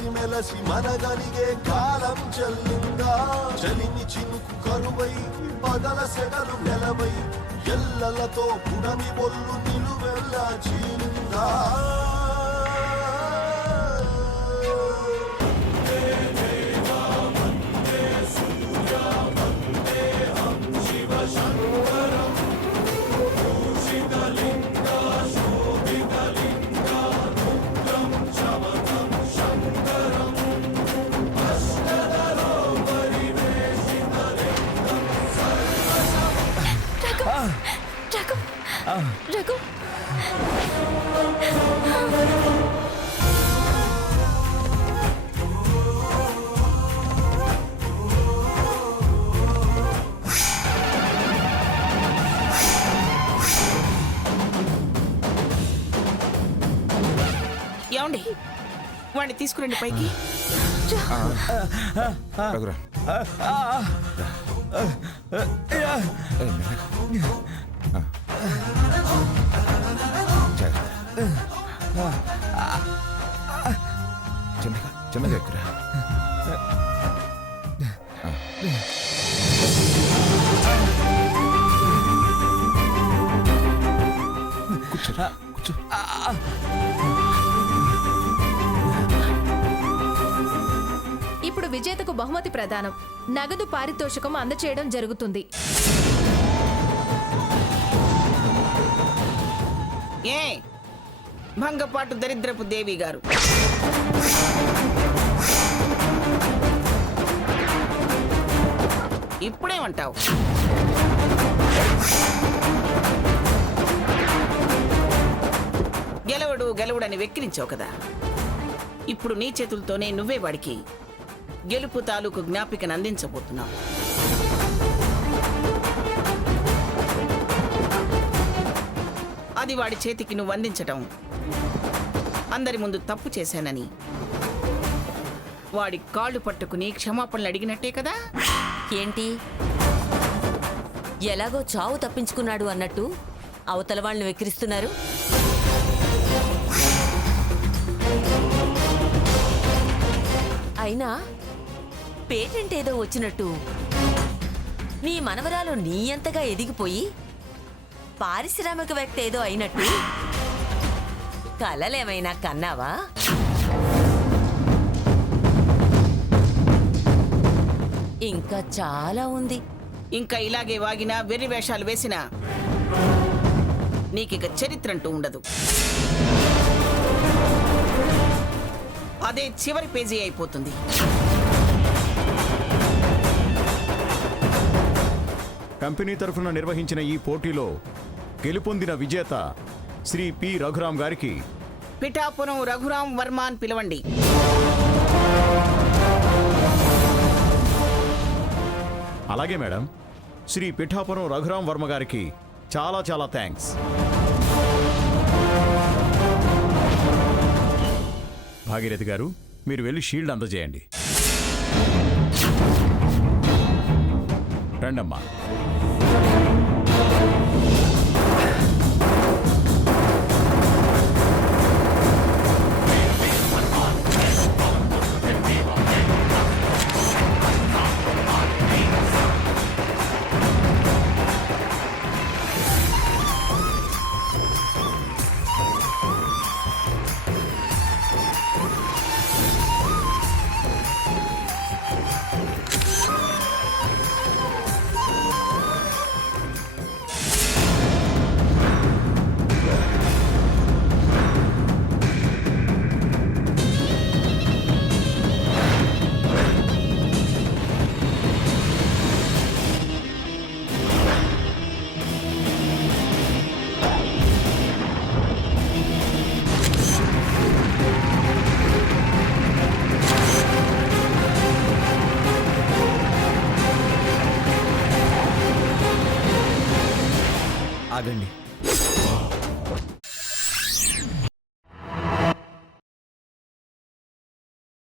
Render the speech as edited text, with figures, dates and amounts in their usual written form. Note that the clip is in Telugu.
అలసి మెలసి మనగలిగే కాలం చెల్లిందా చలిని చినుకు కరువై పగల సెగలు నెలవై ఎల్లలతో పుడమి ఒళ్ళు నిలువెల్లా చీలిందా రఘు ఏమండి వాడిని తీసుకురండి పైకి. రఘురా చిన్నగా చిన్నగా ఎక్కురా కూర్చోరా కూర్చో. ఇప్పుడు విజేతకు బహుమతి ప్రదానం, నగదు పారితోషికం అందచేయడం జరుగుతుంది. ఏ భంగపాటు దరిద్రపు దేవి గారు, ఇప్పుడేమంటావు? గెలవడు గెలవడని వెక్కిరించావు కదా, ఇప్పుడు నీ చేతులతోనే నువ్వే వాడికి గెలుపు తాలూకు జ్ఞాపికను అందించబోతున్నావు. అది వాడి చేతికి నువ్వు అందించటం అందరి ముందు తప్పు చేశానని వాడి కాళ్ళు పట్టుకుని క్షమాపణలు అడిగినట్టే కదా. ఏంటి, ఎలాగో చావు తప్పించుకున్నాడు అన్నట్టు అవతల వాళ్ళని వెక్కిరిస్తున్నారు? అయినా పేటెంట్ ఏదో వచ్చినట్టు నీ మనవరాలు నీ అంతగా ఎదిగిపోయి పారిశ్రామికవేత్త ఏదో అయినట్టు కలలేమైనా కన్నావా? ఇంకా చాలా ఉంది. ఇంకా ఇలాగే వాగినా వెర్రి వేషాలు వేసినా నీకిక చరిత్ర అంటూ ఉండదు. అదే చివరి పేజీ అయిపోతుంది. కంపెనీ తరఫున నిర్వహించిన ఈ పోటీలో గెలుపొందిన విజేత శ్రీ పి రఘురాం గారికి పిఠాపురం రఘురాం వర్మ అని పిలవండి. అలాగే మేడం, శ్రీ పిఠాపురం రఘురాం వర్మ గారికి చాలా చాలా థ్యాంక్స్. భాగీరథి గారు, మీరు వెళ్ళి షీల్డ్ అందజేయండి. రండమ్మా.